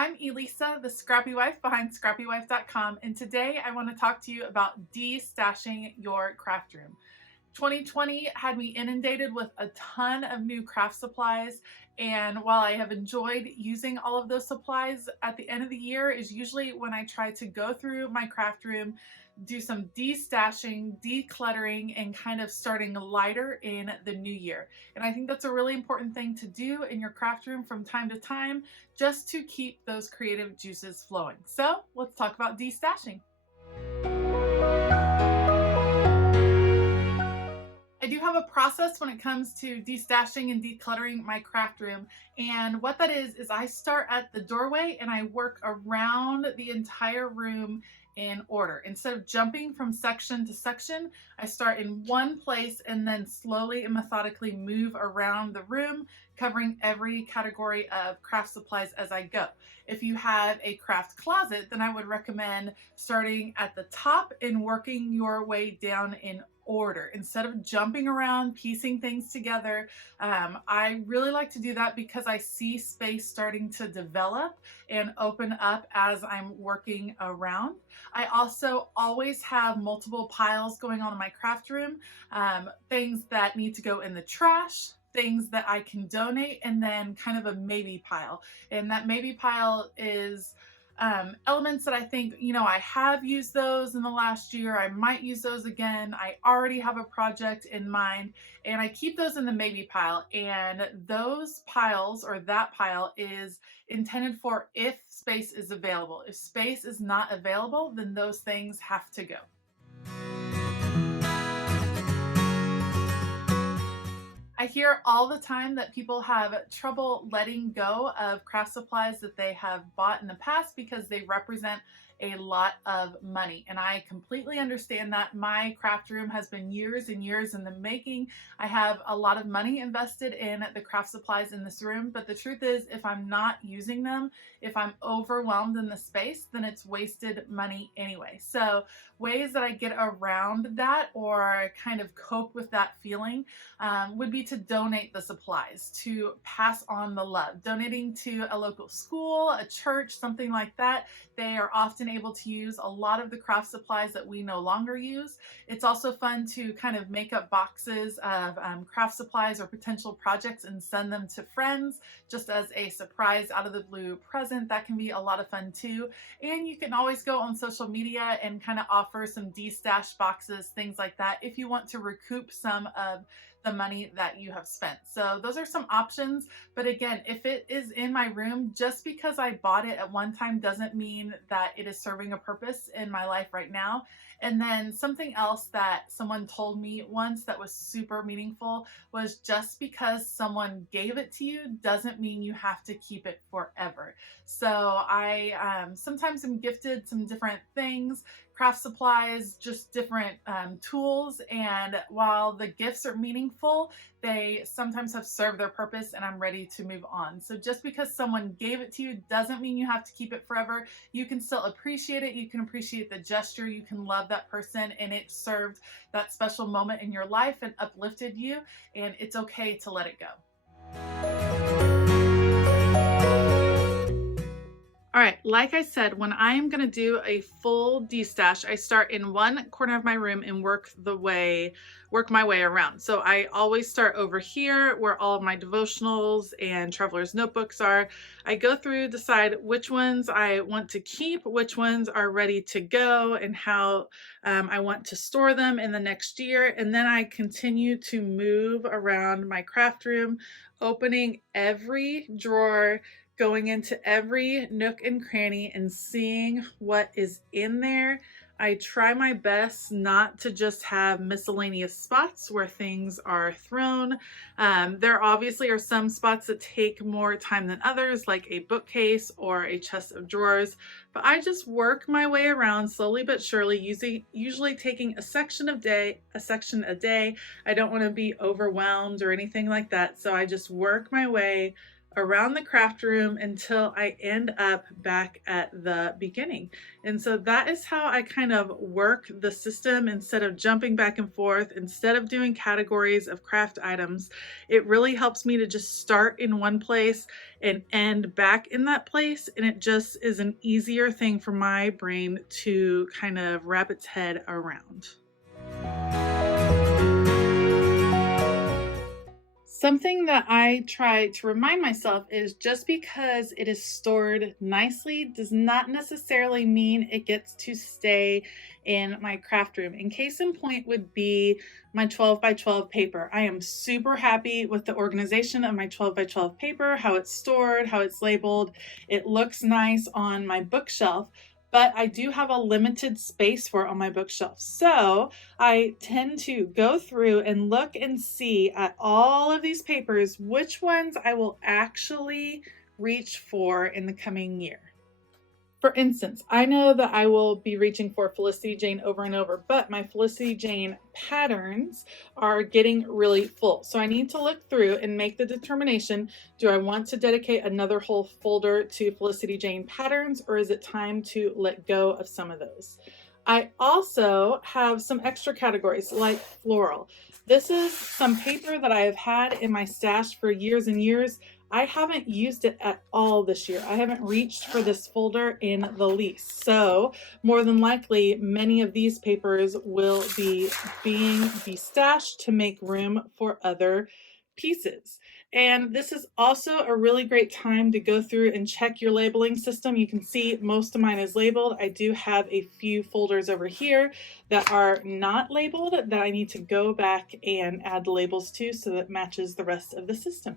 I'm Elisa, the Scrappy Wife behind ScrappyWife.com, and today I want to talk to you about destashing your craft room. 2020 had me inundated with a ton of new craft supplies, and while I have enjoyed using all of those supplies, at the end of the year is usually when I try to go through my craft room, do some destashing, decluttering, and kind of starting lighter in the new year. And I think that's a really important thing to do in your craft room from time to time, just to keep those creative juices flowing. So let's talk about destashing. I do have a process when it comes to destashing and decluttering my craft room. And what that is I start at the doorway and I work around the entire room in order. Instead of jumping from section to section, I start in one place and then slowly and methodically move around the room, covering every category of craft supplies as I go. If you have a craft closet, then I would recommend starting at the top and working your way down in order instead of jumping around, piecing things together. I really like to do that because I see space starting to develop and open up as I'm working around. I also always have multiple piles going on in my craft room, things that need to go in the trash, things that I can donate, and then kind of a maybe pile. And that maybe pile is elements that I think, I have used those in the last year. I might use those again. I already have a project in mind, and I keep those in the maybe pile. And those piles, or that pile, is intended for if space is available. If space is not available, then those things have to go. I hear all the time that people have trouble letting go of craft supplies that they have bought in the past because they represent a lot of money. And I completely understand that. My craft room has been years and years in the making. I have a lot of money invested in the craft supplies in this room, but the truth is, if I'm not using them, if I'm overwhelmed in the space, then it's wasted money anyway. So ways that I get around that or kind of cope with that feeling would be to donate the supplies, to pass on the love. Donating to a local school, a church, something like that. They are often able to use a lot of the craft supplies that we no longer use. It's also fun to kind of make up boxes of craft supplies or potential projects and send them to friends just as a surprise out of the blue present. That can be a lot of fun too. And you can always go on social media and kind of offer some destash boxes, things like that, if you want to recoup some of the money that you have spent. So those are some options. But again, if it is in my room, just because I bought it at one time doesn't mean that it is serving a purpose in my life right now. And then something else that someone told me once that was super meaningful was, just because someone gave it to you doesn't mean you have to keep it forever. So I sometimes am gifted some different things, craft supplies, just different tools. And while the gifts are meaningful, they sometimes have served their purpose and I'm ready to move on. So just because someone gave it to you doesn't mean you have to keep it forever. You can still appreciate it. You can appreciate the gesture. You can love that person and it served that special moment in your life and uplifted you. And it's okay to let it go. All right, like I said, when I am going to do a full destash, I start in one corner of my room and work my way around. So I always start over here where all of my devotionals and traveler's notebooks are. I go through, decide which ones I want to keep, which ones are ready to go, and how I want to store them in the next year. And then I continue to move around my craft room, opening every drawer, going into every nook and cranny and seeing what is in there. I try my best not to just have miscellaneous spots where things are thrown. There obviously are some spots that take more time than others, like a bookcase or a chest of drawers, but I just work my way around slowly but surely, usually taking a section a day. I don't want to be overwhelmed or anything like that, so I just work my way around the craft room until I end up back at the beginning. And so that is how I kind of work the system instead of jumping back and forth, instead of doing categories of craft items. It really helps me to just start in one place and end back in that place. And it just is an easier thing for my brain to kind of wrap its head around. Something that I try to remind myself is just because it is stored nicely does not necessarily mean it gets to stay in my craft room. And case in point would be my 12 by 12 paper. I am super happy with the organization of my 12 by 12 paper, how it's stored, how it's labeled. It looks nice on my bookshelf, but I do have a limited space for it on my bookshelf. So I tend to go through and look and see at all of these papers, which ones I will actually reach for in the coming year. For instance, I know that I will be reaching for Felicity Jane over and over, but my Felicity Jane patterns are getting really full. So I need to look through and make the determination, do I want to dedicate another whole folder to Felicity Jane patterns, or is it time to let go of some of those? I also have some extra categories like floral. This is some paper that I have had in my stash for years and years. I haven't used it at all this year. I haven't reached for this folder in the least. So more than likely, many of these papers will be being destashed to make room for other pieces. And this is also a really great time to go through and check your labeling system. You can see most of mine is labeled. I do have a few folders over here that are not labeled that I need to go back and add the labels to so that it matches the rest of the system.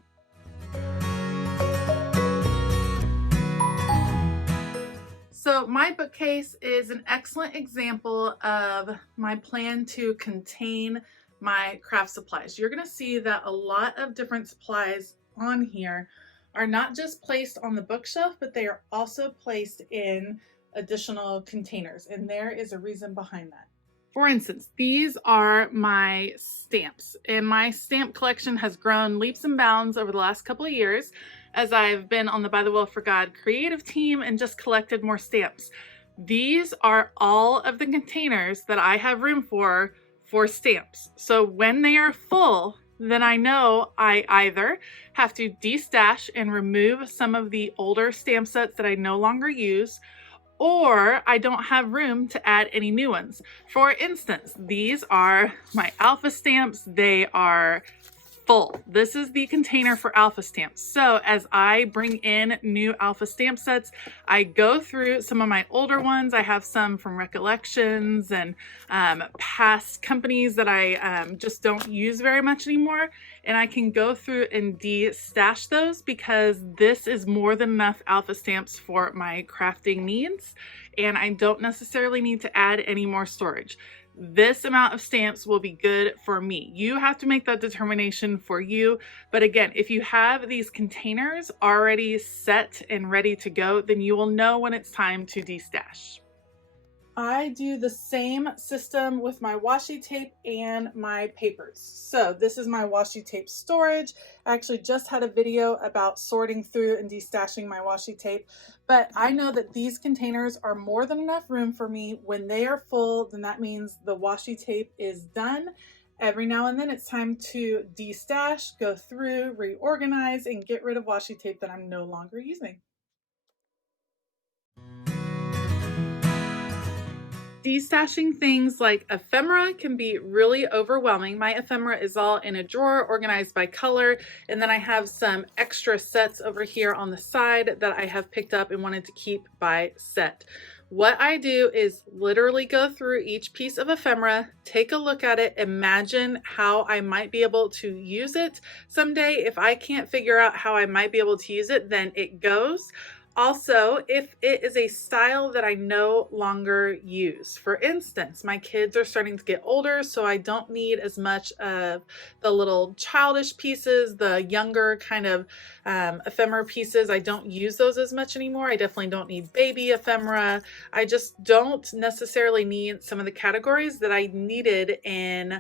So my bookcase is an excellent example of my plan to contain my craft supplies. You're going to see that a lot of different supplies on here are not just placed on the bookshelf, but they are also placed in additional containers. And there is a reason behind that. For instance, these are my stamps, and my stamp collection has grown leaps and bounds over the last couple of years as I've been on the By the Will for God creative team and just collected more stamps. These are all of the containers that I have room for stamps. So when they are full, then I know I either have to destash and remove some of the older stamp sets that I no longer use, or I don't have room to add any new ones. For instance, these are my alpha stamps. They are full. This is the container for alpha stamps. So as I bring in new alpha stamp sets, I go through some of my older ones. I have some from recollections and past companies that I just don't use very much anymore. And I can go through and de-stash those because this is more than enough alpha stamps for my crafting needs. And I don't necessarily need to add any more storage. This amount of stamps will be good for me. You have to make that determination for you. But again, if you have these containers already set and ready to go, then you will know when it's time to destash. I do the same system with my washi tape and my papers. So this is my washi tape storage. I actually just had a video about sorting through and destashing my washi tape, but I know that these containers are more than enough room for me. When they are full, then that means the washi tape is done. Every now and then it's time to destash, go through, reorganize, and get rid of washi tape that I'm no longer using. Destashing things like ephemera can be really overwhelming. My ephemera is all in a drawer organized by color, and then I have some extra sets over here on the side that I have picked up and wanted to keep by set. What I do is literally go through each piece of ephemera, take a look at it, imagine how I might be able to use it someday. If I can't figure out how I might be able to use it, then it goes. Also, if it is a style that I no longer use. For instance, my kids are starting to get older, so I don't need as much of the little childish pieces, the younger kind of ephemera pieces. I don't use those as much anymore. I definitely don't need baby ephemera. I just don't necessarily need some of the categories that I needed in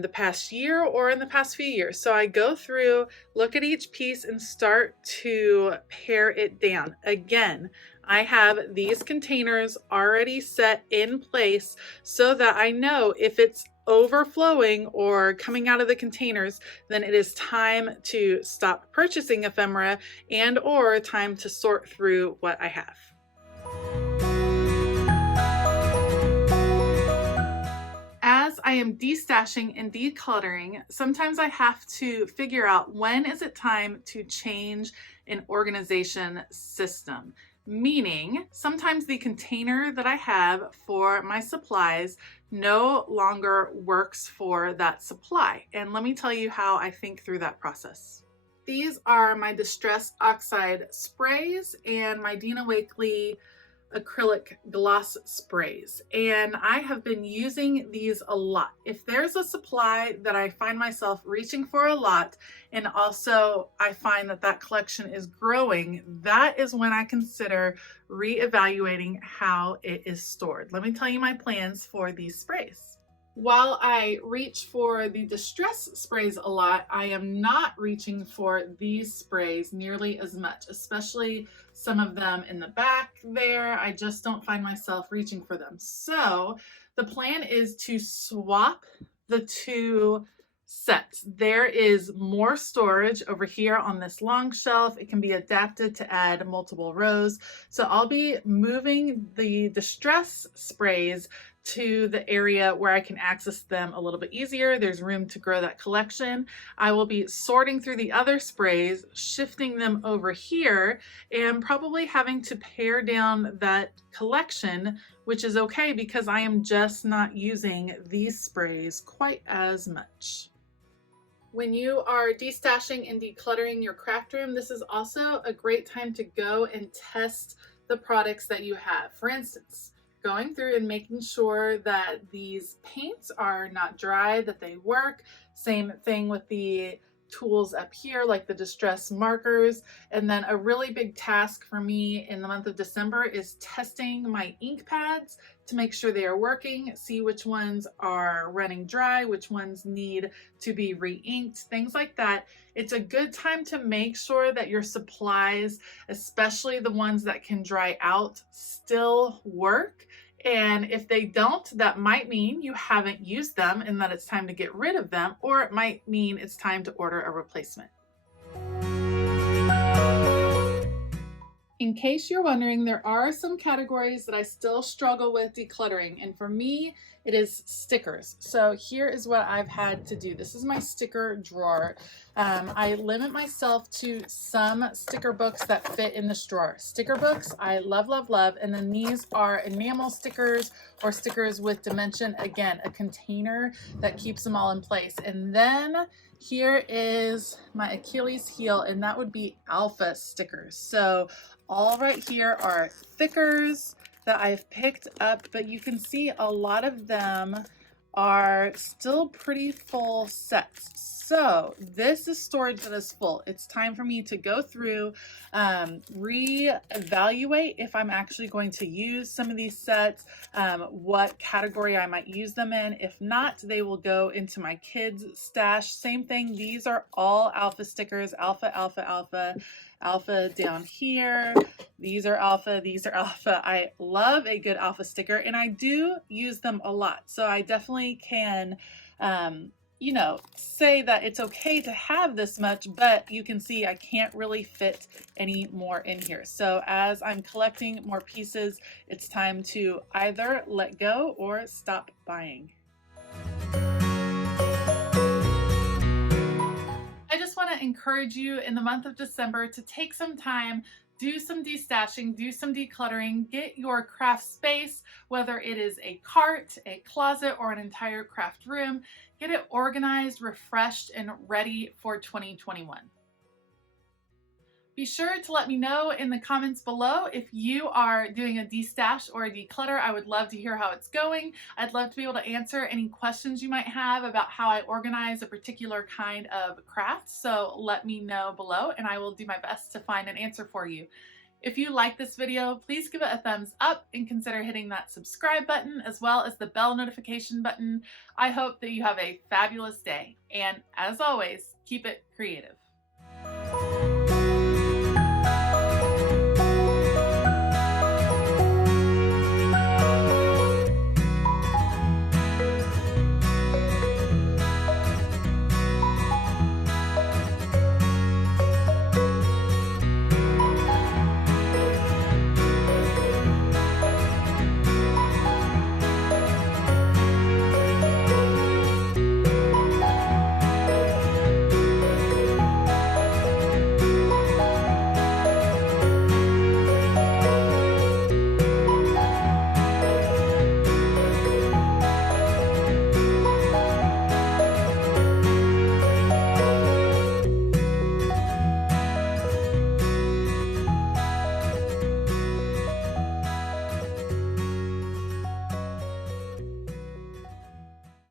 the past year or in the past few years. So I go through, look at each piece, and start to pare it down. Again, I have these containers already set in place so that I know if it's overflowing or coming out of the containers, then it is time to stop purchasing ephemera and or time to sort through what I have. As I am destashing and decluttering, sometimes I have to figure out when is it time to change an organization system. Meaning, sometimes the container that I have for my supplies no longer works for that supply. And let me tell you how I think through that process. These are my Distress Oxide sprays and my Dina Wakley acrylic gloss sprays, and I have been using these a lot. If there's a supply that I find myself reaching for a lot, and also I find that that collection is growing, that is when I consider reevaluating how it is stored. Let me tell you my plans for these sprays. While I reach for the distress sprays a lot, I am not reaching for these sprays nearly as much, especially some of them in the back there. I just don't find myself reaching for them. So the plan is to swap the two sets. There is more storage over here on this long shelf. It can be adapted to add multiple rows. So I'll be moving the distress sprays to the area where I can access them a little bit easier. There's room to grow that collection. I will be sorting through the other sprays, shifting them over here, and probably having to pare down that collection, which is okay because I am just not using these sprays quite as much. When you are destashing and decluttering your craft room, this is also a great time to go and test the products that you have. For instance, going through and making sure that these paints are not dry, that they work. Same thing with the tools up here, like the distress markers. And then a really big task for me in the month of December is testing my ink pads to make sure they are working, see which ones are running dry, which ones need to be re-inked, things like that. It's a good time to make sure that your supplies, especially the ones that can dry out, still work. And if they don't, that might mean you haven't used them and that it's time to get rid of them, or it might mean it's time to order a replacement. In case you're wondering, there are some categories that I still struggle with decluttering, and for me, it is stickers. So here is what I've had to do. This is my sticker drawer. I limit myself to some sticker books that fit in this drawer. Sticker books, I love, love, love. And then these are enamel stickers or stickers with dimension. Again, a container that keeps them all in place. And then here is my Achilles heel, and that would be alpha stickers. So all right here are thickers that I've picked up, but you can see a lot of them are still pretty full sets. So this is storage that is full. It's time for me to go through, reevaluate if I'm actually going to use some of these sets, what category I might use them in. If not, they will go into my kids' stash. Same thing, these are all alpha stickers, alpha, alpha, alpha. Alpha down here. These are alpha, these are alpha. I love a good alpha sticker and I do use them a lot. So I definitely can, you know, say that it's okay to have this much, but you can see I can't really fit any more in here. So as I'm collecting more pieces, it's time to either let go or stop buying. I just want to encourage you in the month of December to take some time, do some destashing, do some decluttering, get your craft space, whether it is a cart, a closet, or an entire craft room, get it organized, refreshed, and ready for 2021. Be sure to let me know in the comments below if you are doing a destash or a declutter. I would love to hear how it's going. I'd love to be able to answer any questions you might have about how I organize a particular kind of craft. So let me know below and I will do my best to find an answer for you. If you like this video, please give it a thumbs up and consider hitting that subscribe button as well as the bell notification button. I hope that you have a fabulous day, and as always, keep it creative.